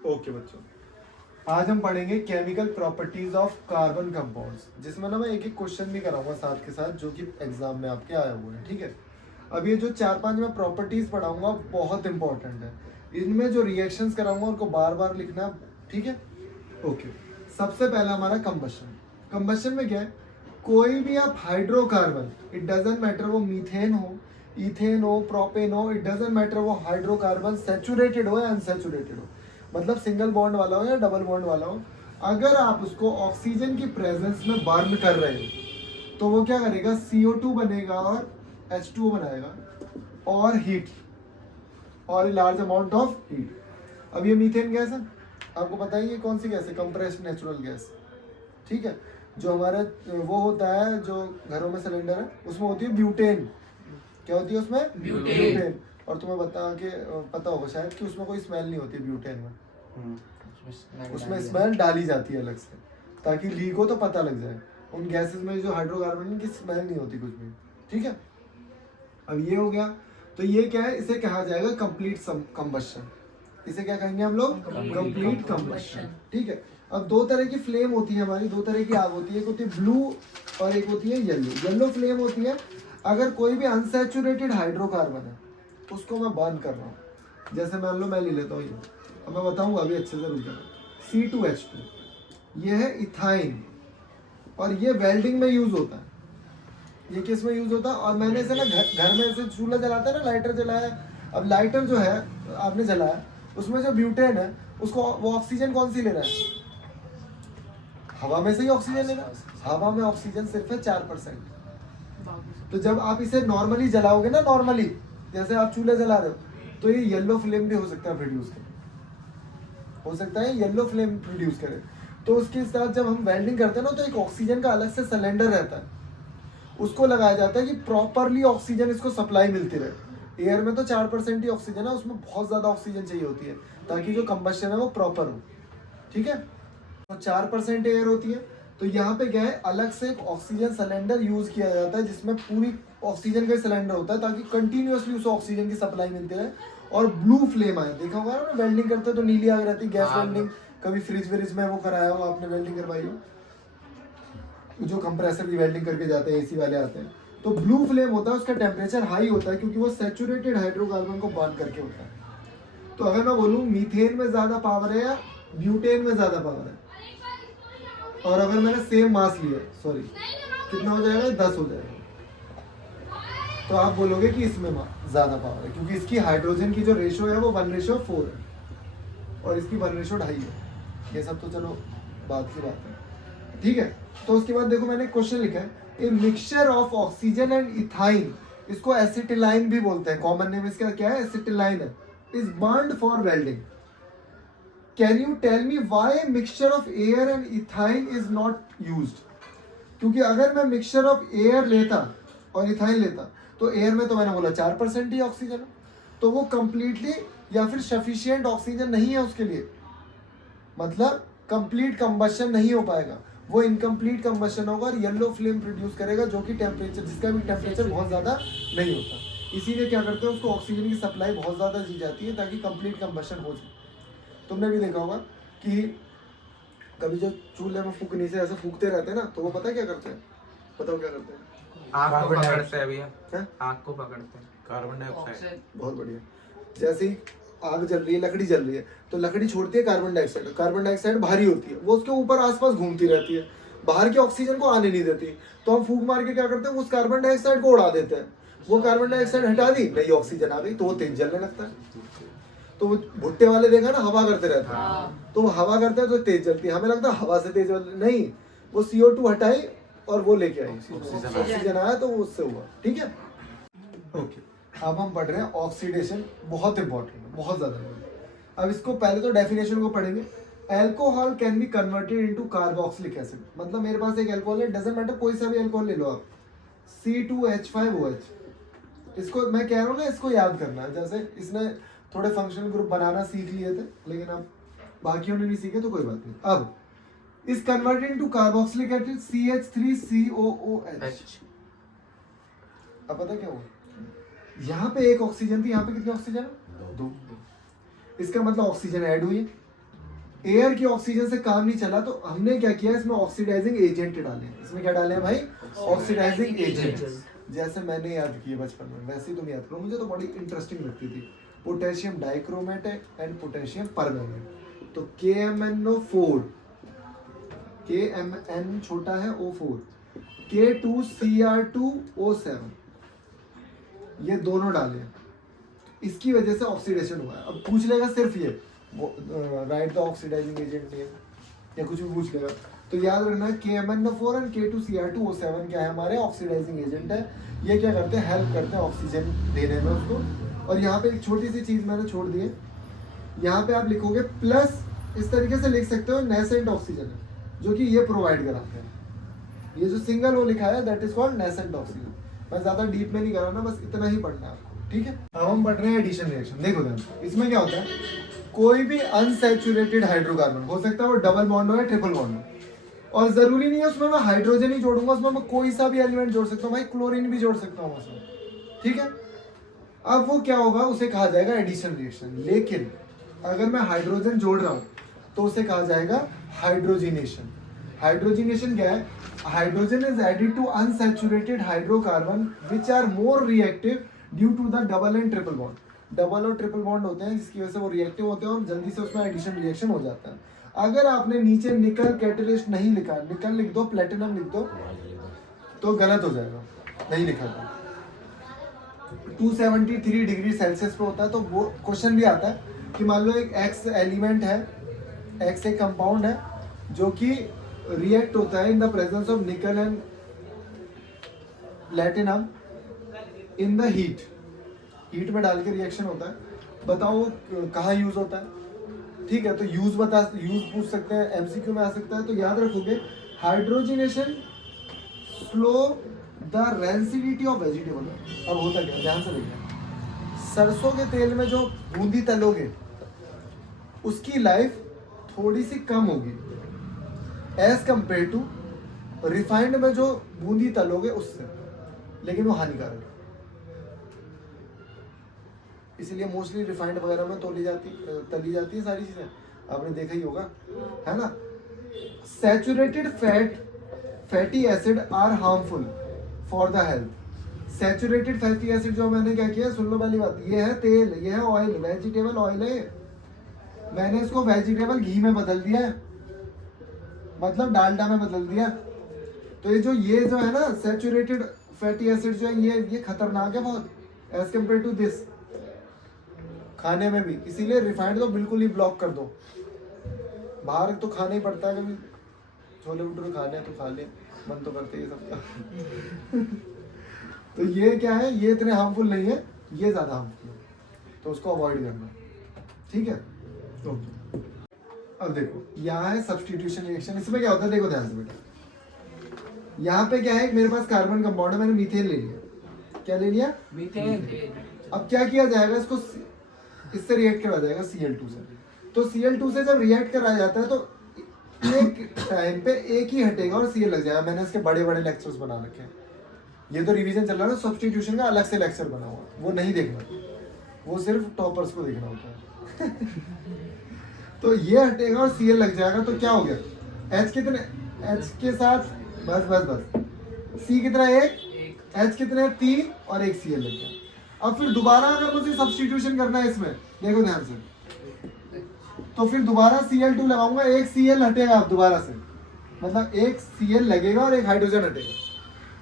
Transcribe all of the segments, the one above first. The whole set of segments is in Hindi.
ओके बच्चों, आज हम पढ़ेंगे chemical properties of carbon compounds, जिसमें ना मैं एक एक क्वेश्चन भी कराऊंगा साथ के साथ जो कि एग्जाम में आपके आए हुए हैं। ठीक है, अब ये जो 4-5 मैं प्रॉपर्टीज पढ़ाऊंगा बहुत इंपॉर्टेंट है। इनमें जो रिएक्शंस कराऊंगा उनको बार बार लिखना। ठीक है, ओके। सबसे पहला हमारा कंबशन। कंबशन में क्या है, कोई भी आप हाइड्रोकार्बन, इट डजेंट मैटर वो मीथेन हो, इथेन हो, प्रोपेन हो, इट डजेंट मैटर वो हाइड्रोकार्बन सैचुरेटेड हो या अनसैचुरेटेड हो, मतलब सिंगल बॉन्ड वाला हो या डबल बॉन्ड वाला हो, अगर आप उसको ऑक्सीजन की प्रेजेंस में बर्न कर रहे हो तो वो क्या करेगा, CO2 बनेगा और H2O बनाएगा और हीट, और लार्ज अमाउंट ऑफ हीट। अब ये मीथेन गैस है, आपको पता ही है कौन सी गैस है, कंप्रेस्ड नेचुरल गैस। ठीक है, जो हमारे वो होता है जो घरों में सिलेंडर है उसमें होती है ब्यूटेन। क्या होती है उसमें? ब्यूटेन। और तुम्हें पता होगा शायद कि उसमें कोई स्मेल नहीं होती ब्यूटेन में। उसमें स्मेल डाली जाती है अलग से ताकि लीक हो तो पता लग जाए। उन गैसेस में जो हाइड्रोकार्बन की स्मेल नहीं होती कुछ भी। ठीक है, अब ये हो गया। तो ये क्या है, इसे कहा जाएगा कंप्लीट कंबशन। इसे क्या कहेंगे हम लोग? Complete combustion. ठीक है, अब दो तरह की फ्लेम होती है हमारी, दो तरह की आग होती है, एक होती है ब्लू और एक होती है येलो। येलो फ्लेम होती है अगर कोई भी अनसैचुरेटेड हाइड्रोकार्बन है उसको मैं बर्न कर रहा हूँ। जैसे मान लो मैं ले लेता हूँ ये, अब मैं बताऊंगा अभी अच्छे से, रुक जाओ। C2H2 ये है इथाइन और ये वेल्डिंग में यूज होता है। ये किस में यूज होता है? और मैंने इसे ना घर में ऐसे चूल्हा जलाता है ना, लाइटर जलाया। अब लाइटर जो है आपने जलाया, उसमें जो ब्यूटेन है उसको वो ऑक्सीजन कौन सी ले रहा है? हवा में से ही ऑक्सीजन ले रहा है। हवा में ऑक्सीजन सिर्फ है 4%। तो जब आप इसे नॉर्मली जलाओगे ना, नॉर्मली जैसे आप चूल्हा जला रहे हो, तो ये येलो फ्लेम भी हो सकता है प्रोड्यूस करे, हो सकता है येलो फ्लेम प्रोड्यूस करे। तो उसके साथ जब हम वेल्डिंग करते हैं ना, तो एक ऑक्सीजन का अलग से सिलेंडर रहता है, उसको लगाया जाता है कि प्रॉपरली ऑक्सीजन इसको सप्लाई मिलती रहे। एयर में तो 4% ही ऑक्सीजन है, उसमें बहुत ज़्यादा ऑक्सीजन चाहिए होती है ताकि जो कंबशन है वो प्रॉपर हो। ठीक है, तो 4% एयर होती है। तो यहाँ पे क्या है, अलग से एक ऑक्सीजन सिलेंडर यूज किया जाता है जिसमें पूरी ऑक्सीजन का सिलेंडर होता है ताकि कंटिन्यूअसली उस ऑक्सीजन की सप्लाई मिलती रहे और ब्लू फ्लेम आए। देखा होगा ना वेल्डिंग करते तो नीली आग रहती, गैस वेल्डिंग। कभी फ्रिज व्रिज में वो कराया हो आपने, वेल्डिंग करवाई हो, जो कंप्रेसर की वेल्डिंग करके जाते हैं, एसी वाले आते हैं, तो ब्लू फ्लेम होता है, उसका टेम्परेचर हाई होता है क्योंकि वो सैचुरेटेड हाइड्रोकार्बन को बर्न करके होता है। तो अगर मैं बोलूँ मीथेन में ज्यादा पावर है या ब्यूटेन में ज्यादा पावर है, और अगर मैंने सेम मास लिया, सॉरी कितना हो जाएगा, 10 हो जाएगा, तो आप बोलोगे कि इसमें ज्यादा पावर है क्योंकि इसकी हाइड्रोजन की जो रेशो है वो 1:4 है और इसकी 1:2.5 है। ये सब तो चलो बात की बात है। ठीक है, तो उसके बाद देखो मैंने क्वेश्चन लिखा है, a mixture of oxygen and ethyne, इसको एसिटिलाइन भी बोलते हैं, कॉमन नेम इसका क्या है, एसिटिलाइन है, is burned for welding. Can you tell me why mixture of air and ethyne is not used? क्योंकि अगर मैं मिक्सचर ऑफ एयर लेता और इथाइन लेता तो एयर में तो मैंने बोला 4% ही ऑक्सीजन है, तो वो कंप्लीटली या फिर सफिशिएंट ऑक्सीजन नहीं है उसके लिए, मतलब कंप्लीट कंबशन नहीं हो पाएगा, वो इनकम्प्लीट कंबशन होगा और येलो फ्लेम प्रोड्यूस करेगा जो कि टेम्परेचर, जिसका भी टेम्परेचर बहुत ज़्यादा नहीं होता। इसीलिए क्या करते हैं, उसको ऑक्सीजन की सप्लाई बहुत ज़्यादा दी जाती है ताकि कंप्लीट कंबशन हो जाए। तुमने भी देखा होगा कि कभी जो चूल्हे में फूकने से ऐसे फूकते रहते हैं ना, तो वो पता है क्या करते हैं? बताओ क्या करते हैं? आग को पकड़ते हैं भैया, हैं? आग को पकड़ते हैं, कार्बन डाइऑक्साइड। बहुत बढ़िया। जैसे ही आग जल रही है, लकड़ी जल रही है, तो लकड़ी छोड़ती है कार्बन डाइऑक्साइड। कार्बन डाइऑक्साइड भारी होती है, वो उसके ऊपर आसपास घूमती रहती है, बाहर के ऑक्सीजन को आने नहीं देती। तो हम फूंक मार के क्या करते हैं, उस कार्बन डाइऑक्साइड को उड़ा देते हैं। वो कार्बन डाइऑक्साइड हटा दी, नई ऑक्सीजन आ गई, तो वो तेज जलने लगता है। तो वो भुट्टे वाले देखा ना, हवा करते रहते हैं, तो वो हवा करते हैं तो तेज जलती है। हमें लगता है हवा से तेज नहीं, वो CO2 हटाई और वो लेके आई ऑक्सीजन आया, तो वो उससे हुआ। ठीक है, ओके। अब हम पढ़ रहे हैं ऑक्सीडेशन, बहुत इंपॉर्टेंट है, बहुत ज्यादा इंपॉर्टेंट। अब इसको पहले तो डेफिनेशन को पढ़ेंगे। Alcohol can be converted into carboxylic acid, मतलब मेरे पास एक एल्कोहल है, डजंट मैटर कोई सा भी एल्कोहल ले लो आप, C2H5OH। इसको मैं कह रहा हूँ ना, इसको याद करना है। जैसे इसने थोड़े फंक्शनल ग्रुप बनाना सीख लिए थे, लेकिन अब बाकियों ने नहीं सीखे तो कोई बात नहीं। अब इस converted into carboxylic acid CH3COOH। अब पता क्या हुआ, यहाँ पे एक ऑक्सीजन थी, यहाँ पे कितनी ऑक्सीजन है? 2। इसका मतलब ऑक्सीजन ऐड हुई है, एयर की ऑक्सीजन से काम नहीं चला तो हमने क्या किया, इसमें ऑक्सीडाइजिंग एजेंट डाले। इसमें क्या डाले हैं भाई? Oxidising agent. जैसे मैंने याद किए बचपन में वैसे ही तुम याद करो, मुझे तो बड़ी इंटरेस्टिंग लगती थी। पोटेशियम डाइक्रोमेट है एंड पोटेशियम परमैंगनेट। तो KMnO4, KMn छोटा है O4, K2Cr2O7, ये दोनों डाले। इसकी वजह से ऑक्सीडेशन हुआ है। अब पूछ लेगा सिर्फ ये write the oxidising agent name या कुछ भी पूछ लेगा, तो याद रखना है KMnO4 एंड K2Cr2O7 क्या है, हमारे ऑक्सीडाइजिंग एजेंट है। ये क्या करते हैं, हेल्प करते हैं ऑक्सीजन देने में उसको। और यहाँ पे एक छोटी सी चीज मैंने छोड़ दी है, यहाँ पे आप लिखोगे प्लस, इस तरीके से लिख सकते हो नेसेंट ऑक्सीजन है जो कि ये प्रोवाइड कराते हैं। ये जो सिंगल वो लिखा है that is called nascent oxygen. मैं ज्यादा डीप में नहीं कर रहा ना, बस इतना ही पढ़ना है आपको, ठीक है। अब हम पढ़ रहे हैं एडिशन रिएक्शन। देखो ध्यान, इसमें क्या होता है, कोई भी अनसैचुरेटेड हाइड्रोकार्बन हो सकता है वो डबल बॉन्ड हो या ट्रिपल बॉन्ड हो, और जरूरी नहीं है उसमें मैं हाइड्रोजन ही जोड़ूंगा, उसमें मैं कोई सा भी एलिमेंट जोड़ सकता हूँ भाई, क्लोरीन भी जोड़ सकता हूँ उसमें, ठीक है। अब वो क्या होगा, उसे कहा जाएगा एडिशन रिएक्शन। लेकिन अगर मैं हाइड्रोजन जोड़ रहा हूँ तो उसे कहा जाएगा हाइड्रोजिनेशन। हाइड्रोजिनेशन क्या है, hydrogen is added to unsaturated hydrocarbon which are more reactive due to the double and triple bond. Double और ट्रिपल बॉन्ड होते हैं जिसकी वजह से वो रिएक्टिव होते हैं और जल्दी से उसमें एडिशन रिएक्शन हो जाता है। अगर आपने नीचे निकल कैटलिस्ट नहीं लिखा, निकल लिख दो, प्लेटिनम लिख दो, तो गलत हो जाएगा, नहीं लिखा था। 273 डिग्री सेल्सियस पे होता है। तो वो क्वेश्चन भी आता है कि मान लो एक एक्स एलिमेंट है, एक्स एक कंपाउंड है जो कि रिएक्ट होता है इन द प्रेजेंस ऑफ निकल and platinum in the heat. Heat में डाल के रिएक्शन होता है, बताओ कहाँ यूज होता है, ठीक है। तो यूज पूछ सकते हैं, एमसीक्यू में आ सकता है। तो याद रखोगे hydrogenation slow the rancidity of vegetable. अब होता क्या, ध्यान से देखिए, सरसों के तेल में जो बूंदी तलोगे उसकी लाइफ थोड़ी सी कम होगी एज कंपेयर टू रिफाइंड में जो बूंदी तलोगे उससे, लेकिन वो हानिकारक है। इसलिए मोस्टली रिफाइंड वगैरह में तली जाती है सारी चीजें, आपने देखा ही होगा, है ना। Saturated fatty acid are harmful for the health. Saturated fatty acid जो मैंने क्या किया, सुन लो पहली बात, ये है तेल, ये है ऑयल, वेजिटेबल ऑयल है, मैंने इसको वेजिटेबल घी में बदल दिया है, मतलब डालडा में बदल दिया। तो ये जो है ना सैचुरेटेड फैटी एसिड जो है ये खतरनाक है बहुत एज कम्पेयर टू दिस, खाने में भी। इसीलिए रिफाइंड तो बिल्कुल ही ब्लॉक कर दो। बाहर तो खाना ही पड़ता है, कभी छोले भटूरे खाने हैं तो खा ले, मन तो करते ही सबका। तो ये क्या है, ये इतने हार्मफुल नहीं है, ये ज्यादा हार्मफुल है, तो उसको अवॉइड करना, ठीक है। तो अब देखो यहाँ है सब्स्टिट्यूशन रिएक्शन। इसमें क्या होता है, देखो ध्यान से बेटा, यहाँ पे क्या है, मेरे पास कार्बन कंपाउंड है, मैंने मीथेन ले लिया। क्या ले लिया, मीथेन। अब क्या किया जाएगा, इसको इससे रिएक्ट करा जाएगा Cl2 से। तो Cl2 से जब रिएक्ट कराया जाता है तो एक टाइम पे एक ही हटेगा और Cl लग जाएगा। मैंने इसके बड़े बड़े लेक्चर्स बना रखे हैं, ये तो रिवीजन चल रहा है ना, सब्स्टिट्यूशन का अलग से लेक्चर बना हुआ, वो नहीं देखना, वो सिर्फ टॉपर्स को देखना होता है। तो ये हटेगा और Cl लग जाएगा, तो क्या हो गया, H कितने, H के साथ बस C कितना, एक, H कितने, 3 और एक Cl लग गया। अब फिर दोबारा अगर मुझे सब्स्टिट्यूशन करना है इसमें, देखो ध्यान से, तो फिर दोबारा Cl2 लगाऊंगा, एक Cl हटेगा अब दोबारा से, मतलब एक Cl लगेगा और एक हाइड्रोजन हटेगा।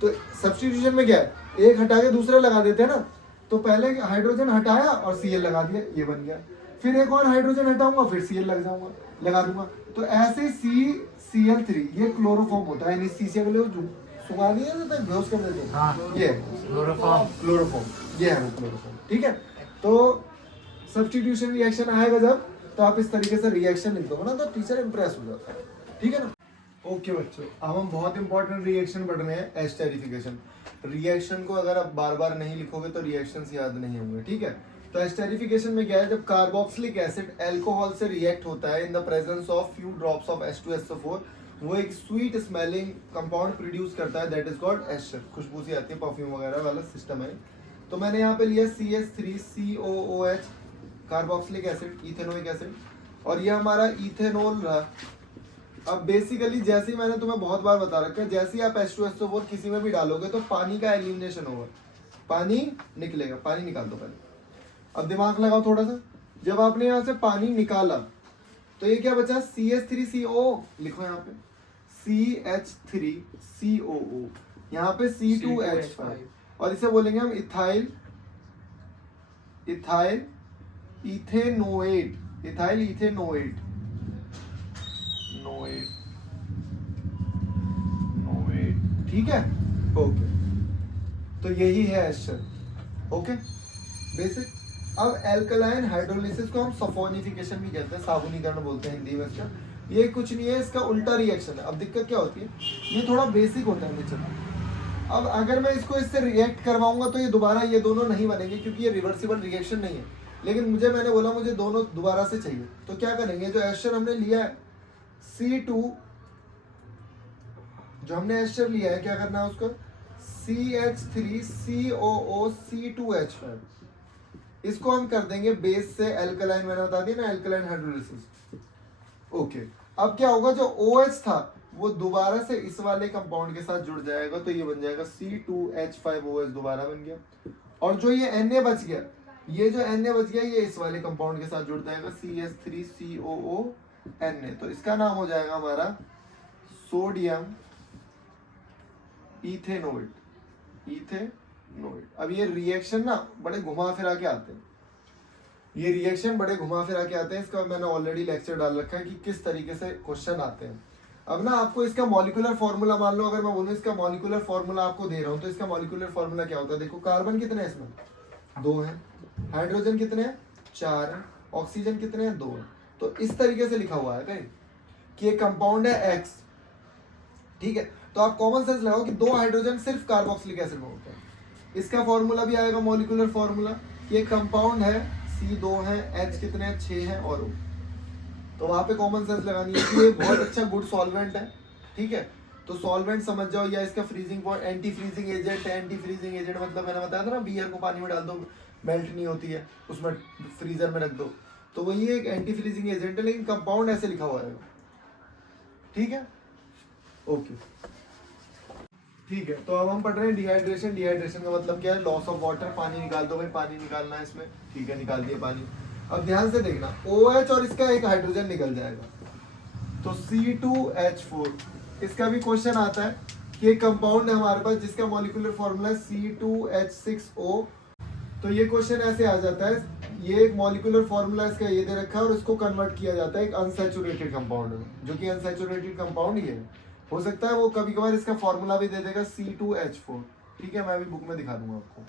तो सब्स्टिट्यूशन में क्या है, एक हटा के दूसरा लगा देते हैं ना, तो पहले हाइड्रोजन हटाया और Cl लगा दिया, ये बन गया। फिर एक और हाइड्रोजन हटाऊंगा, फिर Cl लगा दूंगा। तो ऐसे CCl3 ये क्लोरोफॉर्म होता है, C से अगले सुखा नहीं है बेहोश कर देते हैं, हाँ, ये क्लोरोफॉर्म, ये है वो क्लोरोफॉर्म, ठीक है। तो सब्स्टिट्यूशन रिएक्शन आएगा जब, तो आप इस तरीके से रिएक्शन लिख दोगे ना, तो टीचर इंप्रेस हो जाता है, ठीक है ना। ओके बच्चों, अब हम बहुत इंपॉर्टेंट रिएक्शन पढ़ रहे हैं, एस्टेरिफिकेशन। रिएक्शन को अगर आप बार बार नहीं लिखोगे तो रिएक्शंस याद नहीं होंगे, ठीक है। तो एस्टेरिफिकेशन में क्या है, जब कार्बोक्सिलिक एसिड अल्कोहल से रिएक्ट होता है in the presence of few drops of H2SO4, वो एक स्वीट स्मेलिंग कंपाउंड प्रोड्यूस करता है, दैट इज कॉल्ड एस्टर। खुशबू सी आती है, परफ्यूम वगैरह वाला सिस्टम है। तो मैंने यहाँ पे लिया CH3COOH carboxylic acid, ethanoic acid. और ये हमारा इथेनॉल रहा। अब बेसिकली जैसे ही मैंने तुम्हें बहुत बार बता रखा है, जैसे ही आप H2SO4 किसी में भी डालोगे तो पानी का एलिमिनेशन होगा, पानी निकलेगा। पानी निकाल दो पहले। अब दिमाग लगाओ थोड़ा सा, जब आपने यहाँ से पानी निकाला तो ये क्या बचा, CH3CO लिखो यहाँ पे, CH3COO, यहाँ पे C2H5, और इसे बोलेंगे हम ethyl ethyl ethanoate, ethyl ethanoate, noate noate, ठीक है। ओके, तो यही है एस्टर। Okay basic. अब एल्कलाइन हाइड्रोलिसिस को हम सफोनिफिकेशन भी कहते हैं, साबुनीकरण बोलते हैं हिंदी में इसका। ये कुछ नहीं है, इसका उल्टा रिएक्शन है। अब दिक्कत क्या होती है, ये थोड़ा बेसिक होता है नेचर में। अब अगर मैं इसको इससे रिएक्ट करवाऊंगा तो ये दोबारा ये दोनों नहीं बनेंगे, क्योंकि ये रिवर्सिबल रिएक्शन नहीं है। लेकिन मैंने बोला मुझे दोनों दोबारा से चाहिए, तो क्या करेंगे, जो एस्टर हमने लिया है C2, जो हमने एस्टर लिया है, क्या करना है उसको, CH3COO C2H5, इसको हम कर देंगे बेस से एल्कलाइन, मैंने बता दिया ना, एल्कलाइन हाइड्रोलिसिस। ओके, अब क्या होगा, जो OH था वो दोबारा से इस वाले कंपाउंड के साथ जुड़ जाएगा, तो ये बन जाएगा C2H5OH, दोबारा बन गया। और जो ये Na बच गया, ये जो Na बच गया, ये इस वाले कंपाउंड के साथ जुड़ जाएगा, CH3COO Na। तो इसका नाम हो जाएगा हमारा सोडियम इथेनोएट, इथेनोएट। अब ये रिएक्शन ना बड़े घुमा फिरा के आते हैं, ये रिएक्शन बड़े घुमा फिरा के आते हैं। इसका मैंने ऑलरेडी लेक्चर डाल रखा है कि किस तरीके से क्वेश्चन आते हैं। अब ना आपको इसका मॉलिक्यूलर फॉर्मूला, मान लो अगर मैं बोलूं इसका मॉलिक्यूलर फॉर्मूला आपको दे रहा हूं, तो इसका मॉलिक्यूलर फॉर्मूला क्या होता है, देखो कार्बन कितने हैं इसमें, 2 हैं, हाइड्रोजन कितने हैं, 4 हैं, ऑक्सीजन कितने हैं, 2 हैं। तो इस तरीके से लिखा हुआ है कहीं कि ये कंपाउंड है X, ठीक है। तो आप कॉमन सेंस लगाओ कि 2 हाइड्रोजन सिर्फ कार्बोक्सिलिक एसिड में होता है। इसका फॉर्मूला भी आएगा मॉलिक्यूलर फॉर्मूला, ये कंपाउंड है, C2 है, H कितने हैं, 6 हैं, और O। तो वहां पे कॉमन सेंस लगानी है कि ये बहुत अच्छा गुड सॉल्वेंट है, ठीक है। तो सॉल्वेंट समझ जाओ, या इसका freezing point, anti freezing agent है। एंटी फ्रीजिंग एजेंट मतलब मैंने बताया था ना, बियर को पानी में डाल दो मेल्ट नहीं होती है, उसमें फ्रीजर में रख दो, तो वही एक एंटी फ्रीजिंग एजेंट है, लेकिन कंपाउंड ऐसे लिखा हुआ है, ठीक है। ओके ठीक है, तो अब हम पढ़ रहे हैं डिहाइड्रेशन। डिहाइड्रेशन का मतलब क्या है, लॉस ऑफ वाटर, पानी निकाल दो भाई, पानी निकालना है इसमें, ठीक है, निकाल दिया पानी। अब ध्यान से देखना, OH और इसका एक हाइड्रोजन निकल जाएगा, तो C2H4। इसका भी क्वेश्चन आता है कि एक कंपाउंड है हमारे पास जिसका मॉलिक्यूलर फॉर्मूला है C2H6O। तो ये क्वेश्चन ऐसे आ जाता है, ये एक मॉलिक्यूलर फॉर्मूला इसका ये दे रखा है, और इसको कन्वर्ट किया जाता है एक अनसैचुरेटेड कंपाउंड में, जो कि अनसैचुरेटेड कंपाउंड ही है। हो सकता है वो कभी कभार इसका फॉर्मूला भी दे देगा C2H4, ठीक है, मैं अभी बुक में दिखा दूंगा आपको।